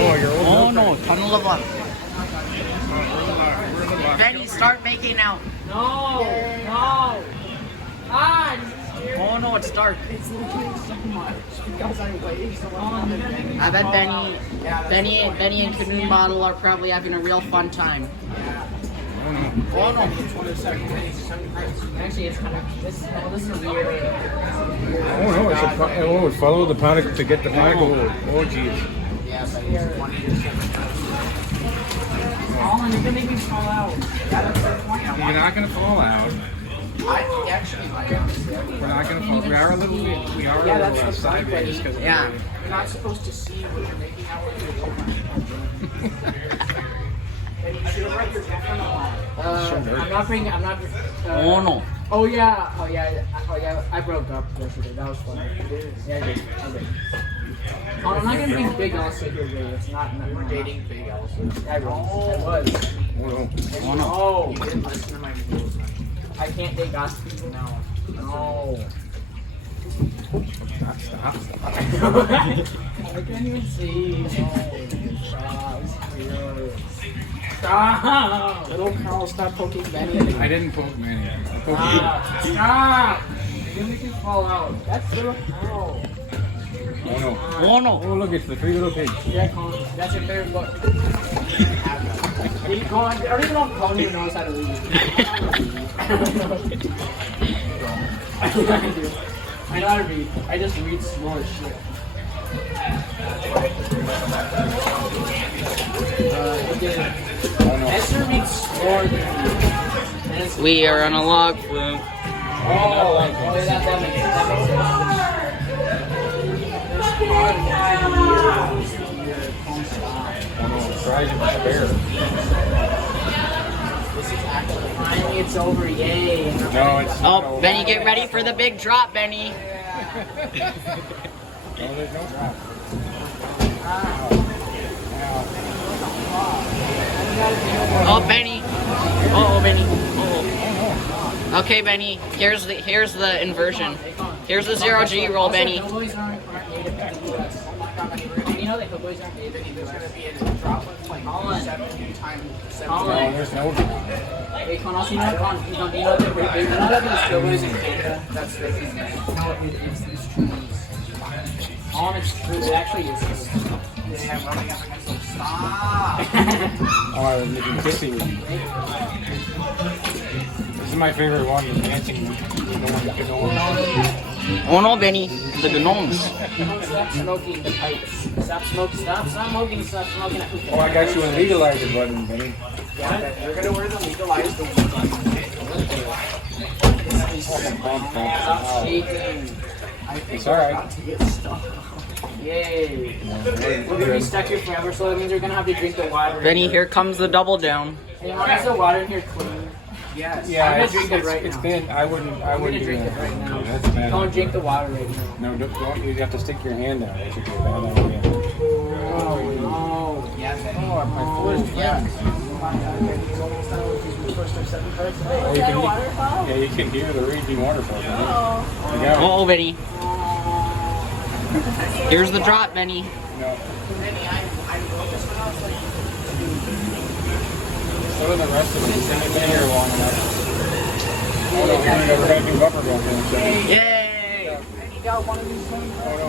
Oh, you're old. Oh no, tunnel of luck. Benny, start making out. No, no. Ah, Oh no, it's dark. it's literally so much because I wait so long. I bet Benny and Canoe Bottle are probably having a real fun time. Oh no. Actually, it's kind of this is weird. Oh no, it's follow the panic to get the panic. Oh jeez. Colin, you're gonna make me fall out. You're not gonna fall out. I actually might. We're not gonna fall. We are a little sideways because Yeah. You're not supposed to see what you're making out with your And you should have read your different I'm not. Oh no. Oh yeah. I broke up yesterday. That was fun. Yeah, I did. Oh, I'm not gonna bring Big Elsa here, really. It's not. We're dating Big Elsa. I was. Oh no. Oh. You didn't listen to my rules. I can't date gossip people now. No. Stop. I can't even see. No. Stop. Little Carl, stop poking Benny. I didn't poke Manny. I poked Stop. You're gonna make me fall out. That's Little Carl. you. Oh no. Oh no. Oh look, it's the three little pigs. Yeah, Colin. That's your favorite book. Colin, I don't even know if Colin even knows how to read. I do. I know how to read. I just read slow as shit. Esther reads slower than me. We are on a log flume. Oh, that makes Finally, it's over. Yay. No, it's Oh, Benny, get ready for the big drop, Benny. No, there's no drop. Oh, Benny. Oh, Benny. Oh. Okay, Benny. Here's the inversion. Here's the 0G roll, Benny. Hillbillies aren't native to the US. You know that hillbillies aren't native to the US. There's going to be a drop of like 7 times 7. No, there's no drop. Hey, Con, also, you know that there's hillbillies in Canada? That's the thing. No, it's true. Colin, it's true. It actually is. Yeah, running up against them. Stop! Oh, I'm making kissing with you. This is my favorite one, the dancing. Oh no, Benny. The gnomes. Stop smoking the pipes. Stop smoking the pipes. Oh, I got you a legalizer button, Benny. Yeah, they're gonna wear the legalized the Stop shaking. It's alright. Yay. We're gonna be stuck here forever, so that means we're gonna have to drink the water. Benny, here comes the double down. Hey, how is the water in here clean? Yes. Yeah, I'm gonna it's, drink it right it's now. thin. I wouldn't drink do it that. right now. That's bad. Don't drink the water right now. No, don't. You have to stick your hand out. That should be a bad idea. Oh no. Yes. Oh, my first Yeah. Oh, you can hear the raging waterfall. Oh, Benny. Here's the drop, Benny. No. So are the rest of them. It's been here long enough. Oh no, we're gonna do bumper going. Yay! You got one of these things? Oh no.